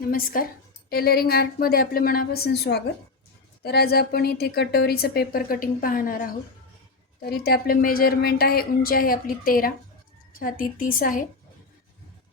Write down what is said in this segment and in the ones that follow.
नमस्कार. टेलरिंग आर्टमध्ये आपले मनापासून स्वागत. तर आज आपण इथे कटोरीचं पेपर कटिंग पाहणार आहोत. तर इथे आपले मेजरमेंट आहे, उंची आहे आपली 13, छाती 30 आहे,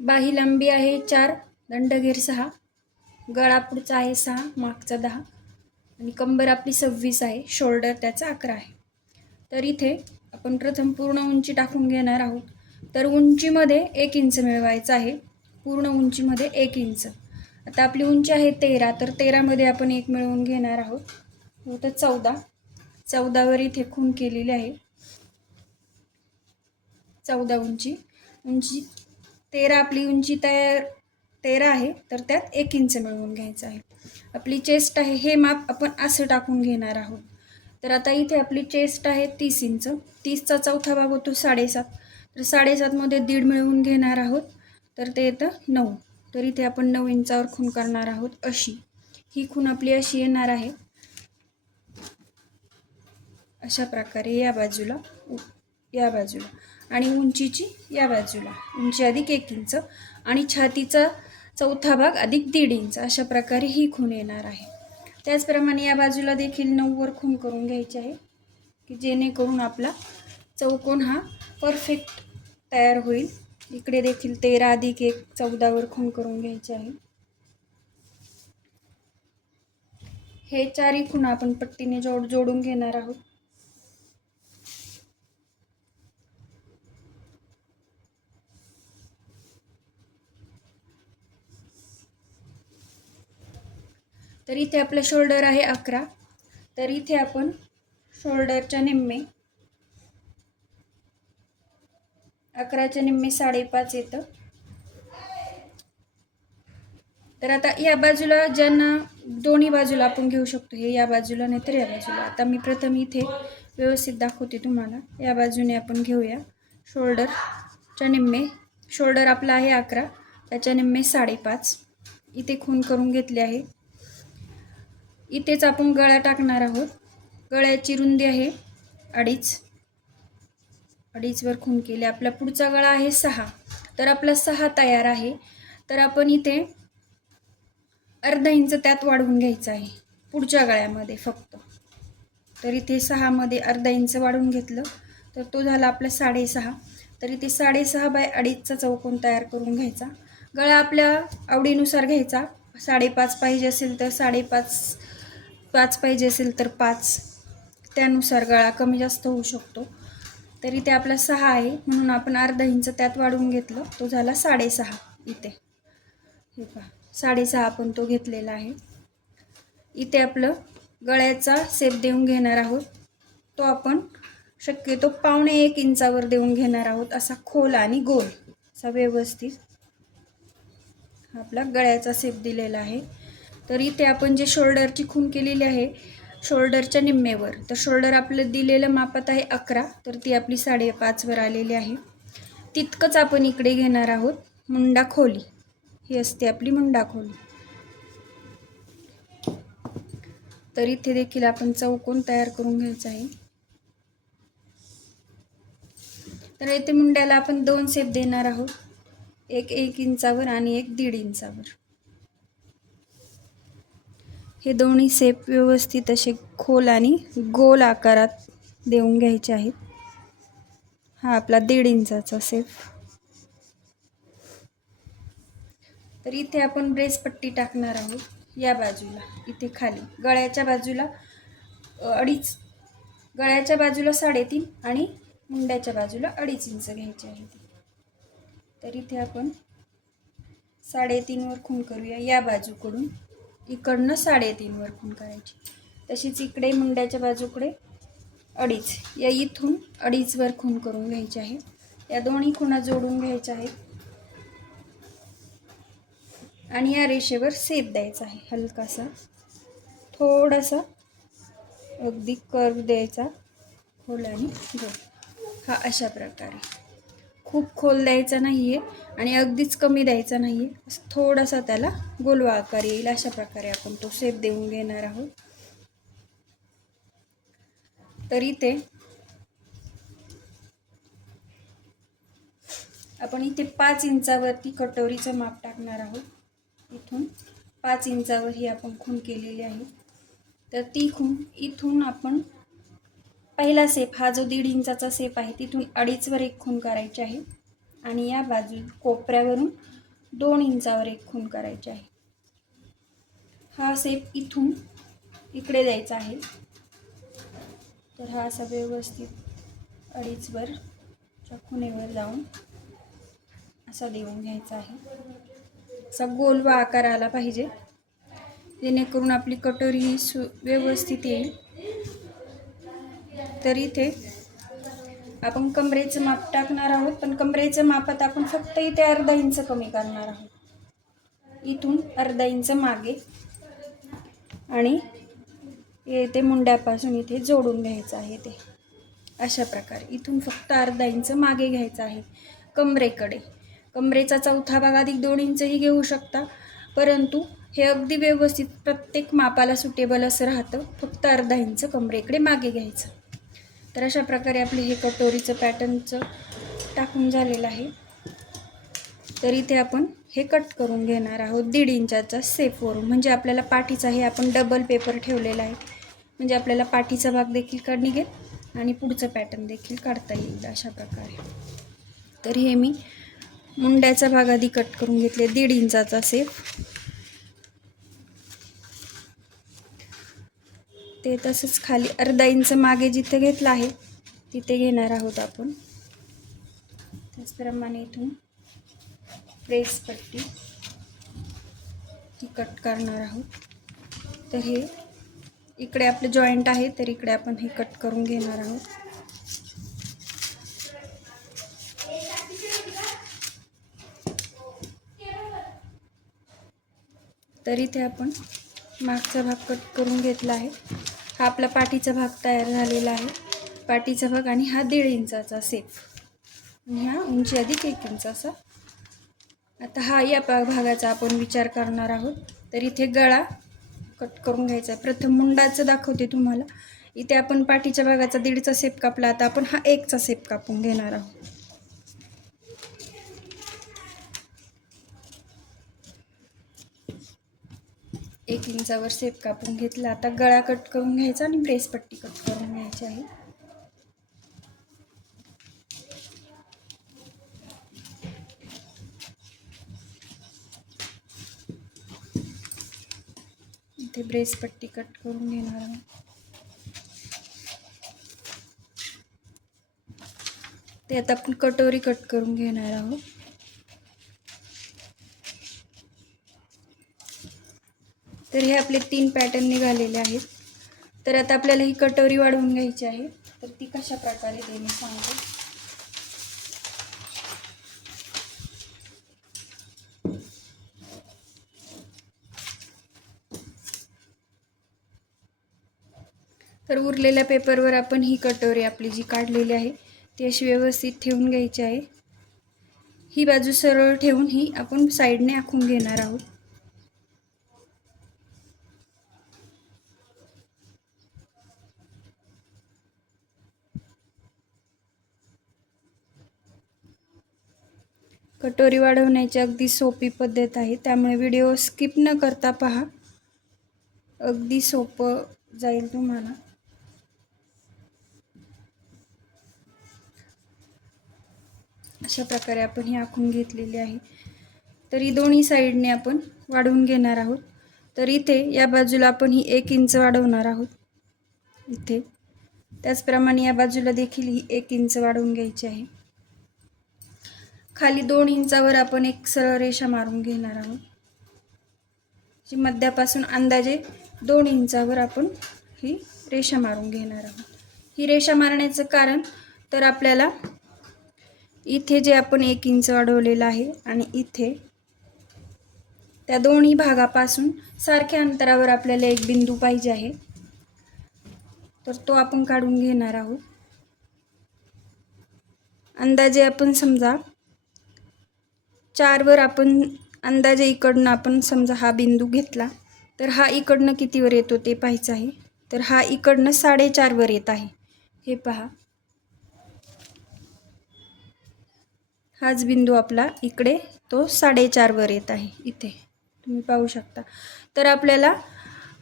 बाही लांबी आहे 4, दंडघेर 6, गळा पुढचा आहे 6, मागचा 10 आणि कंबर आपली 26 आहे, शोल्डर त्याचा 11 आहे. तर इथे आपण प्रथम पूर्ण उंची टाकून घेणार आहोत. तर उंचीमध्ये 1 इंच मिळवायचं आहे, पूर्ण उंचीमध्ये 1 इंच. आता आपली उंची आहे 13, तर 13मध्ये आपण 1 मिळवून घेणार आहोत, तर 14वर इथे खूण केलेली आहे. 14 उंची 13 आपली उंची 13 आहे, तर त्यात 1 इंच मिळवून घ्यायचं आहे. आपली चेस्ट आहे, हे माप आपण असं टाकून घेणार आहोत. तर आता इथे आपली चेस्ट आहे 30 इंच, 30चा चौथा भाग होतो 7.5, तर 7.5मध्ये 1.5 मिळवून घेणार आहोत, तर ते येतं 9. तर इथे आपण 9 इंचावर खूण करणार आहोत. अशी ही खूण आपली अशी येणार आहे, अशा प्रकारे या बाजूला आणि उंचीची या बाजूला उंची अधिक 1 इंच आणि छातीचा चौथा भाग अधिक 1.5 इंच, अशा प्रकारे ही खूण येणार आहे. त्याचप्रमाणे या बाजूला देखील 9वर खूण करून घ्यायची आहे, की जेणेकरून आपला चौकोन हा परफेक्ट तयार होईल. इकडे देखील 13 अधिक 1 14वर खूण करून घ्यायचे आहे. हे चारही खूण आपण पट्टीने जोडून घेणार आहोत. तर इथे आपलं शोल्डर आहे 11, तर इथे आपण शोल्डरच्या निम्मे 11च्या निम्मे 5.5 येतं. तर आता या बाजूला ज्यांना दोन्ही बाजूला आपण घेऊ शकतो, हे या बाजूला नाही तर या बाजूला. आता मी प्रथम इथे व्यवस्थित दाखवते तुम्हाला. या बाजूने आपण घेऊया शोल्डरच्या निम्मे. शोल्डर आपला आहे 11, त्याच्या निम्मे 5.5 इथे खूण करून घेतली आहे. इथेच आपण गळा टाकणार आहोत. गळ्याची रुंदी आहे 2.5वर खूण केली. आपला पुढचा गळा आहे 6, तर आपला 6 तयार आहे. तर आपण इथे अर्धा इंच त्यात वाढवून घ्यायचं आहे पुढच्या गळ्यामध्ये फक्त. तर इथे 6मध्ये अर्धा इंच वाढवून घेतलं, तर तो झाला आपला 6.5. तर इथे 6.5/2.5चा चौकोन तयार करून घ्यायचा. गळा आपल्या आवडीनुसार घ्यायचा. 5.5 पाहिजे असेल तर 5.5, 5 पाहिजे असेल तर 5, त्यानुसार गळा कमी जास्त होऊ शकतो. तर इथे आपला 6 आहे, म्हणून आपण अर्धा इंच त्यात वाढवून घेतलं, तो झाला 6.5 इथे. हे पहा 6.5 आपण तो घेतलेला आहे. इथे आपलं गळ्याचा शेप देऊन घेणार आहोत. तो आपण शक्यतो 1.25 इंचावर देऊन घेणार आहोत, असा खोल आणि गोल असा व्यवस्थित आपला गळ्याचा शेप दिलेला आहे. तर इथे आपण जे शोल्डरची खूण केलेली आहे शोल्डरच्या निम्मेवर, तर शोल्डर आपलं दिलेलं मापात आहे 11, तर ती आपली 5.5वर आलेली आहे. तितकंच आपण इकडे घेणार आहोत मुंडा खोली. ही असते आपली मुंडा खोली. तर इथे देखील आपण चौकोन तयार करून घ्यायचा आहे. तर इथे मुंड्याला आपण 2 शेप देणार आहोत, एक 1 इंचावर आणि एक 1.5 इंचावर. हे दोन्ही शेप व्यवस्थित असे खोल आणि गोल आकारात देऊन घ्यायचे आहेत. हा आपला 1.5 इंचाचा शेप. तर इथे आपण ब्रेस पट्टी टाकणार आहोत या बाजूला, इथे खाली गळ्याच्या बाजूला 2.5, गळ्याच्या बाजूला 3.5 आणि मुंड्याच्या बाजूला 2.5 इंच घ्यायचे आहे. तर इथे आपण 3.5वर खूण करूया. या बाजूकडून इकडनं 3.5वर खूण करायची. तशीच इकडे मुंड्याच्या बाजूकडे 2.5, या इथून 2.5वर खूण करून घ्यायची आहे. या दोन्ही खुणा जोडून घ्यायच्या आहेत आणि या रेषेवर शेप द्यायचा आहे हलकासा, थोडासा अगदी कर्व द्यायचा, खोल आणि गोल. हा अशा प्रकारे. खूप खोल द्यायचा नाही आहे आणि अगदीच कमी द्यायचा नाही आहे, असं थोडासा त्याला गोलवा आकार येईल, अशा प्रकारे आपण तो शेप देऊन घेणार आहोत. तर इथे आपण 5 इंचावरती कटोरीचं माप टाकणार आहोत. इथून 5 इंचावर ही आपण खूण केलेली आहे. तर ती खूण इथून आपण पहिला सेप हा जो 1.5 इंचाचा सेप आहे तिथून 2.5वर एक खूण करायची आहे आणि या बाजू कोपऱ्यावरून 2 इंचावर एक खूण करायची आहे. हा सेप इथून इकडे द्यायचा आहे. तर हा असा व्यवस्थित 2.5वर च्या खुणेवर जाऊन असा देऊन घ्यायचा आहे. असा गोल व आकार आला पाहिजे जेणेकरून आपली कटोरी ही व्यवस्थित येईल. तर इथे आपण कमरेचं माप टाकणार आहोत, पण कमरेच्या मापात आपण फक्त इथे अर्धा इंच कमी करणार आहोत. इथून अर्धा इंच मागे आणि येथे मुंड्यापासून इथे जोडून घ्यायचं आहे. ते अशा प्रकारे इथून फक्त अर्धा इंच मागे घ्यायचं आहे कमरेकडे. कमरेचा चौथा भाग अधिक 2 इंचही घेऊ शकता, परंतु हे अगदी व्यवस्थित प्रत्येक मापाला सुटेबल असं राहतं. फक्त अर्धा इंच कमरेकडे मागे घ्यायचं. तर अशा प्रकारे आपले हे कटोरीचं पॅटर्नचं टाकून झालेलं आहे. तर इथे आपण हे कट करून घेणार आहोत 1.5 इंचाच्या सेपवरून. म्हणजे आपल्याला पाठीचा हे आपण डबल पेपर ठेवलेला आहे, म्हणजे आपल्याला पाठीचा भाग देखील निघेल आणि पुढचं पॅटर्न देखील काढता येईल अशा प्रकारे. तर हे मी मुंड्याचा भाग आधी कट करून घेतले 1.5 इंचाचा सेप. ते तसंच खाली अर्धा इंच मागे जिथे घेतला आहे तिथे घेणार आहोत आपण. त्याचप्रमाणे इथून प्रेस पट्टी ती कट करणार आहोत. तर हे इकडे आपले जॉईंट आहे, तर इकडे आपण हे कट करून घेणार आहोत. तर इथे आपण मागचा भाग कट करून घेतला आहे. हा आपला पाठीचा भाग तयार झालेला आहे. पाठीचा भाग आणि हा 1.5 इंचाचा सेप आणि हा उंची अधिक 1 इंच असा. आता हा या भागाचा आपण विचार करणार आहोत. तर इथे गळा कट करून घ्यायचा आहे. प्रथम मुंडाचं दाखवते तुम्हाला. इथे आपण पाठीच्या भागाचा 1.5चा सेप कापला, आता आपण हा 1चा सेप कापून घेणार आहोत. एक इंचावर सेप कापून घेतला. आता गळा कट करून घ्यायचा आणि ब्रेस पट्टी कट करून घ्यायची आहे. इथे ब्रेस पट्टी कट करून घेणार आहोत. ते आता आपण कटोरी कट करून घेणार आहोत. तर हे आपले 3 पॅटर्न निघालेले आहेत. तर आता आपल्याला ही कटोरी वाढवून घ्यायची आहे. तर ती कशा प्रकारे ते मी सांगते. तर उरलेल्या पेपरवर आपण ही कटोरी आपली जी काढलेली आहे ती अशी व्यवस्थित ठेवून घ्यायची आहे. ही बाजू सरळ ठेवून ही आपण साईडने आखून घेणार आहोत. कटोरी वाढवण्याची अगदी सोपी पद्धत आहे, त्यामुळे व्हिडिओ स्किप न करता पहा. अगदी सोपं जाईल तुम्हाला. अशा प्रकारे आपण ही आखून घेतलेली आहे. तरी दोन्ही साईडने आपण वाढवून घेणार आहोत. तर इथे या बाजूला आपण ही 1 इंच वाढवणार आहोत इथे. त्याचप्रमाणे या बाजूला देखील ही 1 इंच वाढवून घ्यायची आहे. खाली 2 इंचावर आपण एक सरळ रेषा मारून घेणार आहोत. जी मध्यापासून अंदाजे 2 इंचावर आपण ही रेषा मारून घेणार आहोत. ही रेषा मारण्याचं कारण तर आपल्याला इथे जे आपण 1 इंच वाढवलेलं आहे आणि इथे त्या दोन्ही भागापासून सारख्या अंतरावर आपल्याला एक बिंदू पाहिजे आहे. तर तो आपण काढून घेणार आहोत. अंदाजे आपण समजा 4वर आपण अंदाजे इकडनं आपण समजा हा बिंदू घेतला, तर हा इकडनं कितीवर येतो ते पाहायचं आहे. तर हा इकडनं 4.5वर येत आहे. हे पहा, हाच बिंदू आपला इकडे तो 4.5वर येत आहे इथे. तुम्ही पाहू शकता. तर आपल्याला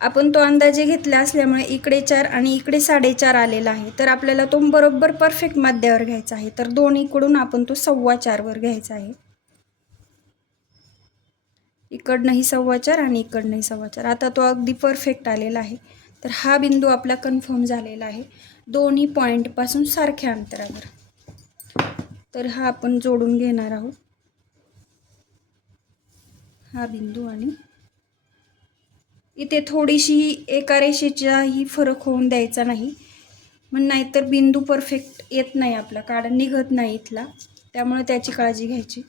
आपण तो अंदाजे घेतला असल्यामुळे इकडे 4 आणि इकडे 4.5 आलेला आहे. तर आपल्याला तो बरोबर परफेक्ट मध्यावर घ्यायचा आहे. तर दोन्हीकडून आपण तो 4.25 वर घ्यायचा आहे. इकडनंही 4.25 आणि इकडनंही 4.25. आता तो अगदी परफेक्ट आलेला आहे. तर हा बिंदू आपला कन्फर्म झालेला आहे दोन्ही पॉईंटपासून सारख्या अंतरावर. तर हा आपण जोडून घेणार आहोत, हा बिंदू. आणि इथे थोडीशी एका रेषेचा ही फरक होऊन द्यायचा नाही, मग नाहीतर बिंदू परफेक्ट येत नाही आपला, काढ निघत नाही इथला, त्यामुळे त्याची काळजी घ्यायची.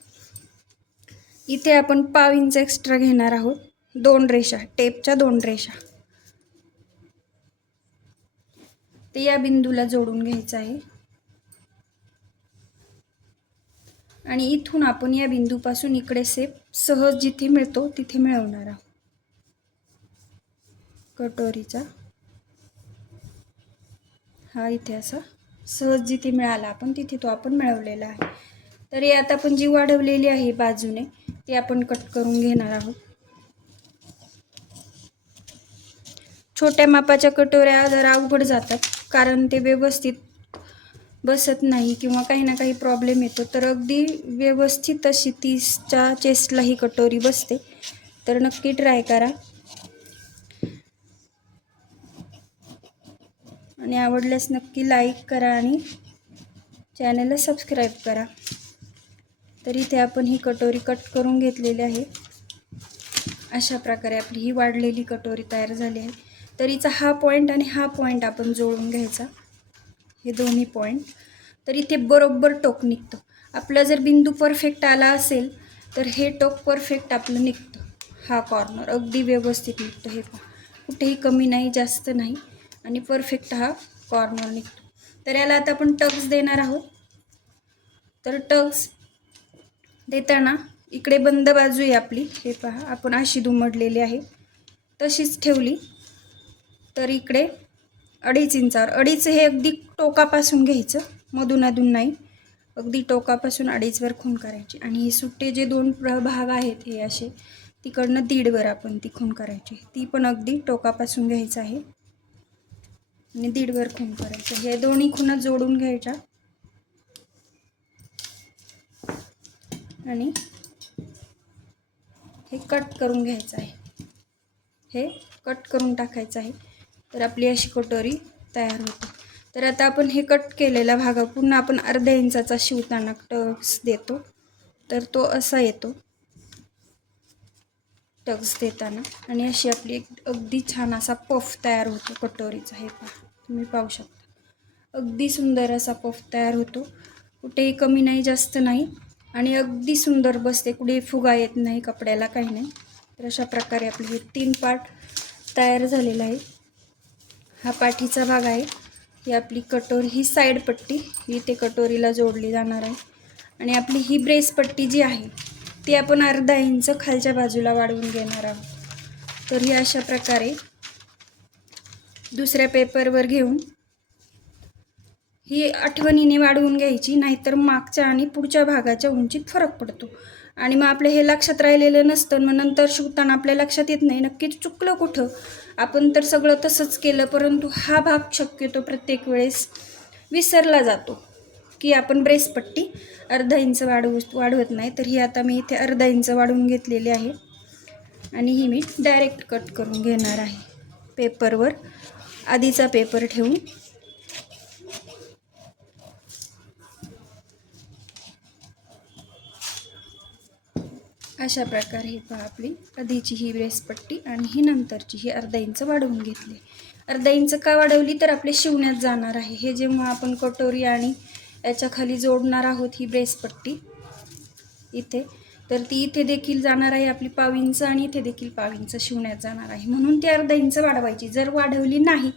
इथे आपण 1/2 इंच एक्स्ट्रा घेणार आहोत, 2 रेषा, टेपच्या 2 रेषा. ते या बिंदूला जोडून घ्यायचं आहे. आणि इथून आपण या बिंदूपासून इकडे सेप सहज जिथे मिळतो तिथे मिळवणार आहोत. कटोरीचा हा इथे असा सहज जिथे मिळाला आपण तिथे तो आपण मिळवलेला आहे. तर हे आता आपण जी वाढवलेली आहे बाजूने ती आपण कट करून घेणार आहोत. छोट्या मापाच्या कटोऱ्या जरा अवघड जातात, कारण ते व्यवस्थित बसत नाही किंवा काही ना काही प्रॉब्लेम येतो. तर अगदी व्यवस्थित अशी 30च्या चेस्टला ही कटोरी बसते. तर नक्की ट्राय करा आणि आवडल्यास नक्की लाईक करा आणि चॅनलला सबस्क्राईब करा. तर इथे आपण ही कटोरी कट करून घेतलेली आहे. अशा प्रकारे आपली ही वाढलेली कटोरी तयार झाली आहे. तर हिचा हा पॉईंट आणि हा पॉईंट आपण जोडून घ्यायचा, हे दोन्ही पॉईंट. तर इथे बरोबर टोक निघतं. आपला जर बिंदू परफेक्ट आला असेल तर हे टोक परफेक्ट आपलं निघतं. हा कॉर्नर अगदी व्यवस्थित निघतो. हे पहा, कुठेही कमी नाही जास्त नाही आणि परफेक्ट हा कॉर्नर निघतो. तर याला आता आपण टक्स देणार आहोत. तर टक्स देताना इकडे बंद बाजू आहे आपली, हे पहा आपण अशी दुमडलेली आहे, तशीच ठेवली. तर इकडे 2.5 इंचावर, 2.5 हे अगदी टोकापासून घ्यायचं, मधून अधून नाही, अगदी टोकापासून 2.5 वर खूण करायची. आणि हे सुट्टे जे 2 भाग आहेत हे असे तिकडनं 1.5 वर आपण ती खूण करायची. ती पण अगदी टोकापासून घ्यायचं आहे आणि 1.5 वर खूण करायचं. हे दोन्ही खुणा जोडून घ्यायच्या आणि हे कट करून घ्यायचं आहे, हे कट करून टाकायचं आहे. तर आपली अशी कटोरी तयार होते. तर आता आपण हे कट केलेला भाग पुन्हा आपण अर्ध्या इंचाचा शिवताना टक्स देतो, तर तो असा येतो टक्स देताना. आणि अशी आपली अगदी छान असा पफ तयार होतो कटोरीचा. हे पहा, तुम्ही पाहू शकता, अगदी सुंदर असा पफ तयार होतो, कुठेही कमी नाही जास्त नाही आणि अगदी सुंदर बसते, कुठेही फुगा येत नाही कपड्याला, काही नाही. तर अशा प्रकारे आपले हे 3 पार्ट तयार झालेला आहे. हा पाठीचा भाग आहे, ही आपली कटोरी, ही साईड पट्टी ही ते कटोरीला जोडली जाणार आहे. आणि आपली ही ब्रेस पट्टी जी आहे ती आपण अर्धा इंच खालच्या बाजूला वाढवून घेणार आहोत. तर ही अशा प्रकारे दुसऱ्या पेपरवर घेऊन ही आठवणीने वाढवून घ्यायची, नाहीतर मागच्या आणि पुढच्या भागाच्या उंचीत फरक पडतो आणि मग आपलं हे लक्षात राहिलेलं नसतं. मग नंतर शिवताना आपल्या लक्षात येत नाही नक्कीच चुकलं कुठं. आपण तर सगळं तसंच केलं, परंतु हा भाग शक्यतो प्रत्येक वेळेस विसरला जातो की आपण ब्रेस पट्टी अर्धा इंच वाढवत नाही. तर ही आता मी इथे अर्धा इंच वाढवून घेतलेली आहे आणि ही मी डायरेक्ट कट करून घेणार आहे पेपरवर, आधीचा पेपर ठेवून. अशा प्रकारे ही पहा आपली आधीची ही ब्रेस पट्टी आणि ही नंतरची ही अर्धा इंच वाढवून घेतली. अर्धा इंच का वाढवली तर आपले शिवण्यात जाणार आहे. हे जेव्हा आपण कटोरी आणि याच्या खाली जोडणार आहोत ही ब्रेस पट्टी इथे, तर ती इथे देखील जाणार आहे आपली 1/2 इंच आणि इथे देखील 1/2 इंच शिवण्यात जाणार आहे, म्हणून ती अर्धा इंच वाढवायची. जर वाढवली नाही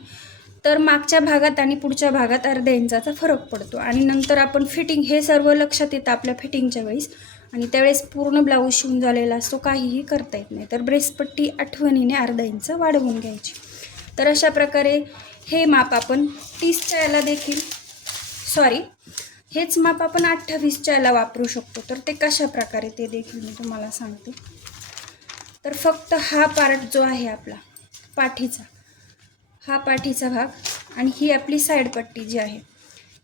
तर मागच्या भागात आणि पुढच्या भागात अर्ध्या इंचाचा फरक पडतो आणि नंतर आपण फिटिंग, हे सर्व लक्षात येतं आपल्या फिटिंगच्या वेळेस आणि त्यावेळेस पूर्ण ब्लाऊज शिवून झालेला असतो, काहीही करता येत नाही. तर ब्रेसपट्टी आठवणीने अर्धा इंच वाढवून घ्यायची. तर अशा प्रकारे हे माप आपण 30च्या याला देखील, हेच माप आपण 28च्या याला वापरू शकतो. तर ते कशा प्रकारे ते देखील मी तुम्हाला सांगते. तर फक्त हा पार्ट जो आहे आपला पाठीचा, हा पाठीचा भाग आणि ही आपली साईड पट्टी जी आहे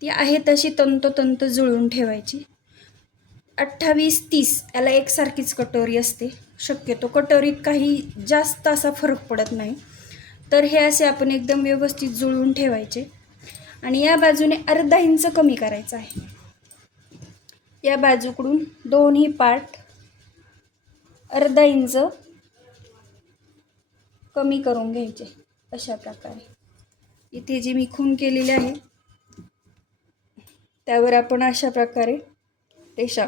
ती आहे तशी तंतोतंत जुळवून ठेवायची. 28-30 याला एकसारखीच कटोरी असते. शक्यतो कटोरीत काही जास्त असा फरक पडत नाही. तर हे असे आपण एकदम व्यवस्थित जुळवून ठेवायचे आणि या बाजूने अर्धा इंच कमी करायचं आहे. या बाजूकडून दोन्ही पार्ट अर्धा इंच कमी करून घ्यायचे अशा प्रकारे. इथे जी मी खूण केलेली आहे त्यावर आपण अशा प्रकारे रेषा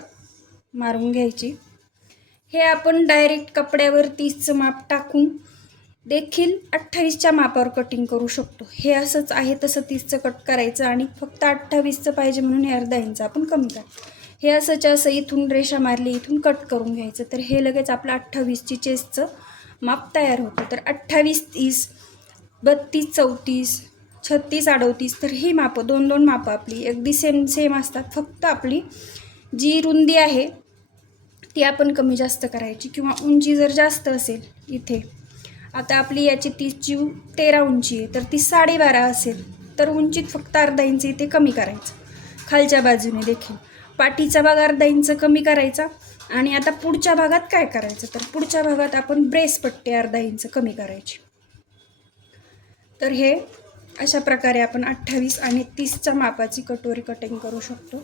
मारून घ्यायची. हे आपण डायरेक्ट कपड्यावर 30चं माप टाकून देखील 28च्या मापावर कटिंग करू शकतो. हे असंच आहे तसं 30चं कट करायचं आणि फक्त 28चं पाहिजे म्हणून हे अर्धा इंच आपण कमी करा. हे असंच असं इथून रेषा मारली, इथून कट करून घ्यायचं. तर हे लगेच आपलं 28ची चेस्टचं माप तयार होतं. तर 28-30, 32-34, 36-38 तर ही मापं दोन मापं आपली अगदी सेम असतात. फक्त आपली जी रुंदी आहे ती आपण कमी जास्त करायची किंवा उंची जर जास्त असेल इथे, आता आपली याची 30ची 13 उंची आहे तर ती 12.5 असेल तर उंचीत फक्त अर्धा इंच इथे कमी करायचं. खालच्या बाजूने देखील पाठीचा भाग अर्धा इंच कमी करायचा. आणि आता पुढच्या भागात काय करायचं, तर पुढच्या भागात आपण ब्रेस पट्टी अर्धा इंच कमी करायची. तर हे अशा प्रकारे आपण 28 आणि 30च्या मापाची कटोरी कटिंग करू शकतो.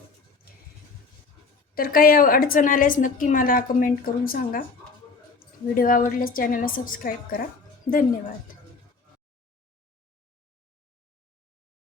तर काही अडचण आल्यास नक्की मला कमेंट करून सांगा. व्हिडिओ आवडल्यास चॅनलला सबस्क्राईब करा. धन्यवाद.